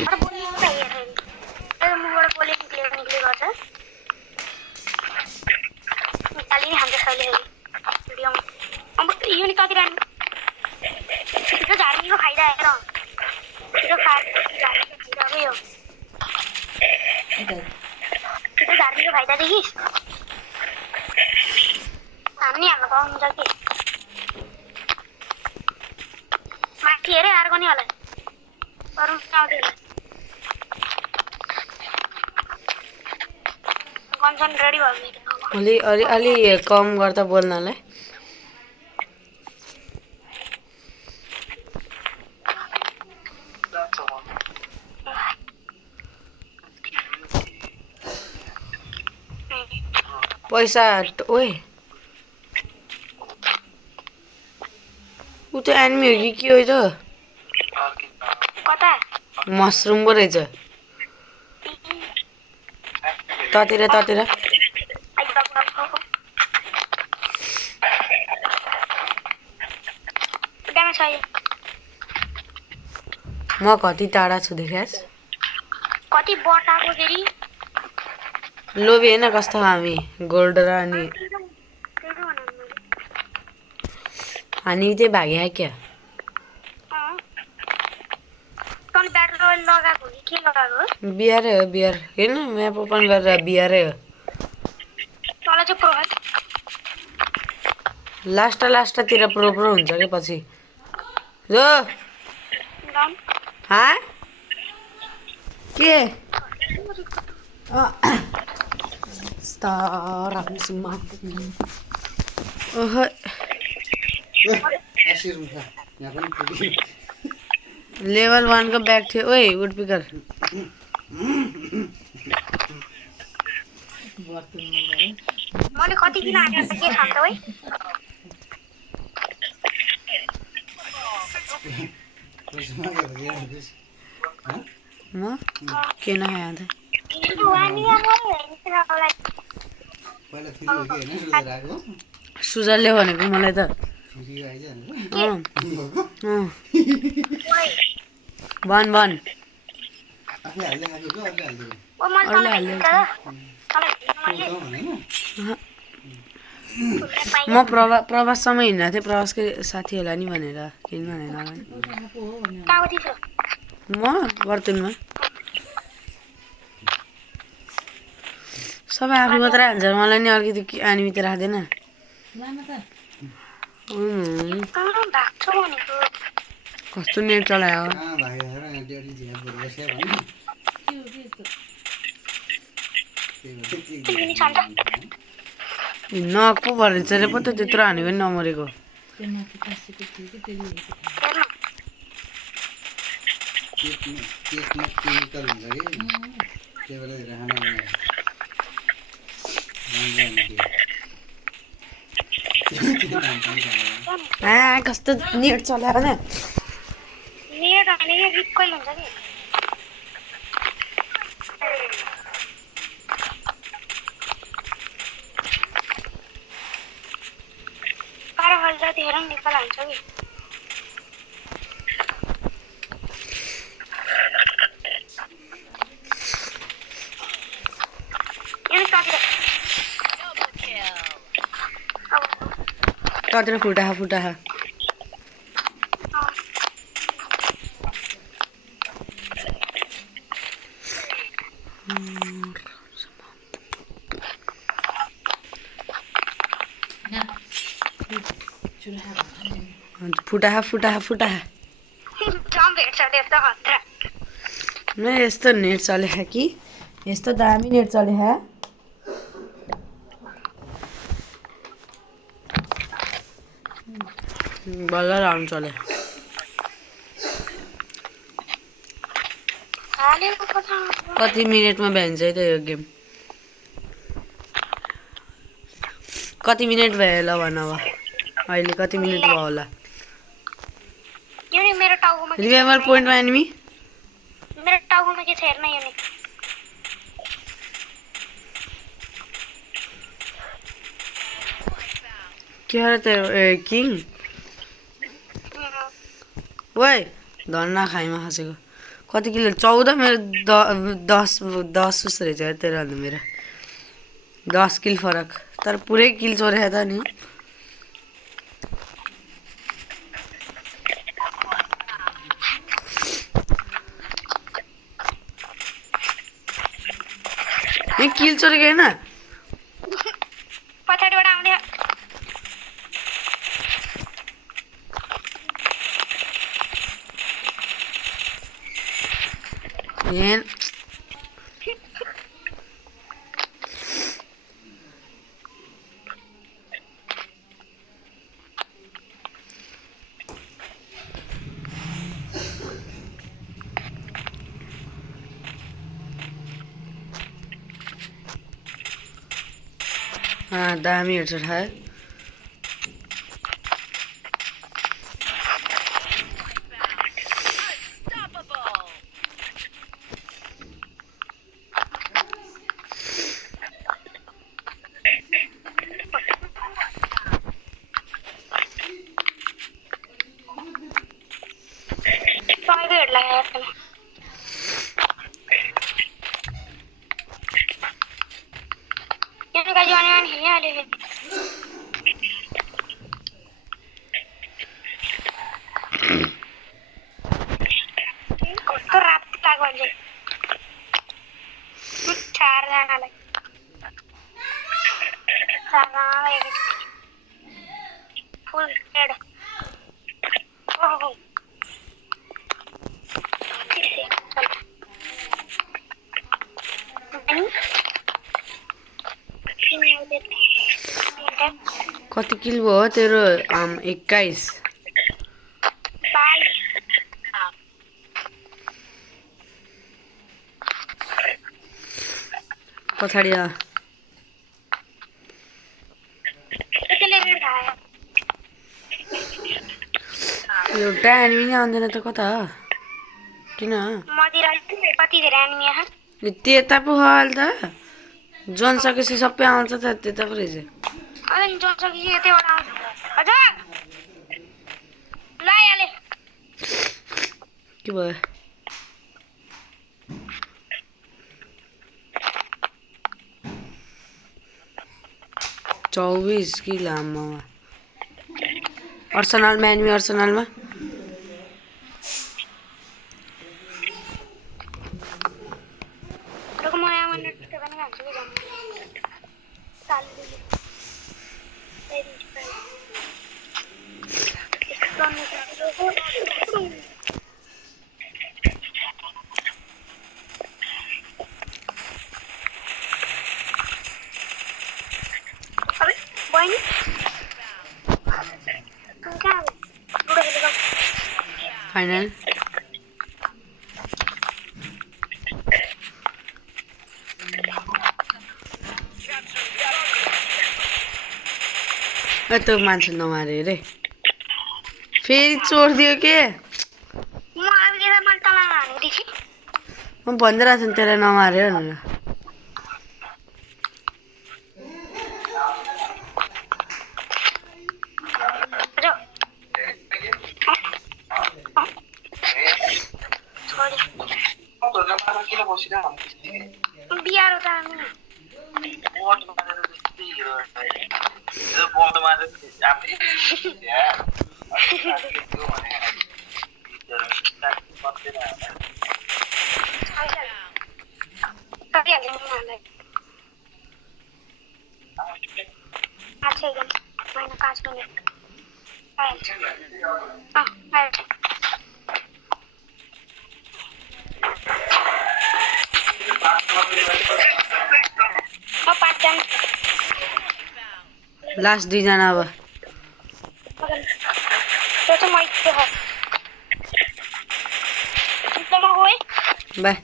अरे बोली चाहिए है अरे मुंहबाट बोले निक्ले गर्छ निकाली हाम्रो सहिले भिडियो अब यो नि कति रान त्यो झार्नीको फाइदा हेर त्यो झार्नीको फाइदा हो यो त्यो झार्नीको फाइदा देखिस हामी हाल्न पाउनुहुन्छ के माथि हेरे अर्को नि होला अरु आउँदैन कन्सन रेडी भयो अलि कम गर्दा बोल्नलाई पैसा ओए उ त एनिमी हो कि के हो त कता मशरूम पो रहेछ ततिर म कति टाढा छु देखास कति बटाको फेरि लोभी हैन कस्तो हामी गोल्ड र अनि हामी चाहिँ भाग्या क्या तन ब्याटरी ओइल लगाएको कि के लगाएको बिहारै हो बिहार हैन म्याप ओपन गरेर बिहारै हो तल चाहिँ प्रो लास्टतिर प्रो हुन्छ के पछि जो हा के स्टारम्समा ओह लेभल 1 को ब्याग थियो ओइ वुड पिकर मैले कति किन आएको के खान्छ ओइ म के नखाए त सुजरले भनेको मलाई त भन म प्रवाससम्म हिँड्दा थिएँ प्रवासकै साथीहरूलाई नि भनेर किन भनेर म बर्तनमा सबै आफू मात्रै हाल्छ मलाई नि अलिकति एनिमी त राख्दैन कस्तो नेट चलायो नक पो भरेछ रे पो त त्यत्रो हानेको नि नमरेको कस्तो नेट चलायो न नेट हाने रिकल हुन्छ के पारा हल्दा धेरै निकल हान्छ के कतिर फुटा फुटा न यस्तो नेट चले कि यस्तो दामी नेट चले बल्ल राउन्ड चले कति मिनेटमा भ्यान्छ त यो गेम कति मिनेट भयो ल भन अब अहिले कति मिनेट भयो होला यो नि मेरो टाउकोमा रिमेम्बर पोइन्टमा एनिमी मेरो टाउकोमा के छ हेर्न यो नि के हो त किङ ओइ धन्न खाइमा खसेको कति किल 14 मेरो 10 उस रहेछ तेरो भन्दा मेरो 10 किल फरक तर पुरै किल चोरे त नि ए किल चोरेको हैन पछाडिबाट आउने हेन दामी हेर्छ थाहा हेड लगाएर त्यसले यहाँ गाडी आउने भने हिँडिहाल्यो कस्तो राति लाग्यो भने चारजनालाई फुल हेड ओहो कति किल भयो तेरो 21 पछाडि एउटा एनिमी नै आउँदैन त कता किन कति धेरै एनिमी यहाँ त्यता पो हो अहिले त जोन सकेपछि सबै आउँछ त त्यता पो रहेछ अनि जोन सकेपछि यतैबाट आउँछ हजुर ल आइहाले के भयो 24 की लामो अर्सेनल एनिमी अर्सेनलमा फाइनल त्यो मान्छे नमारे रे फेरि चोर दियो के म भनिरहेको छु त्यसलाई नमारे भनेर बिहार होता लास्ट 2 जना अब तो मैं बाय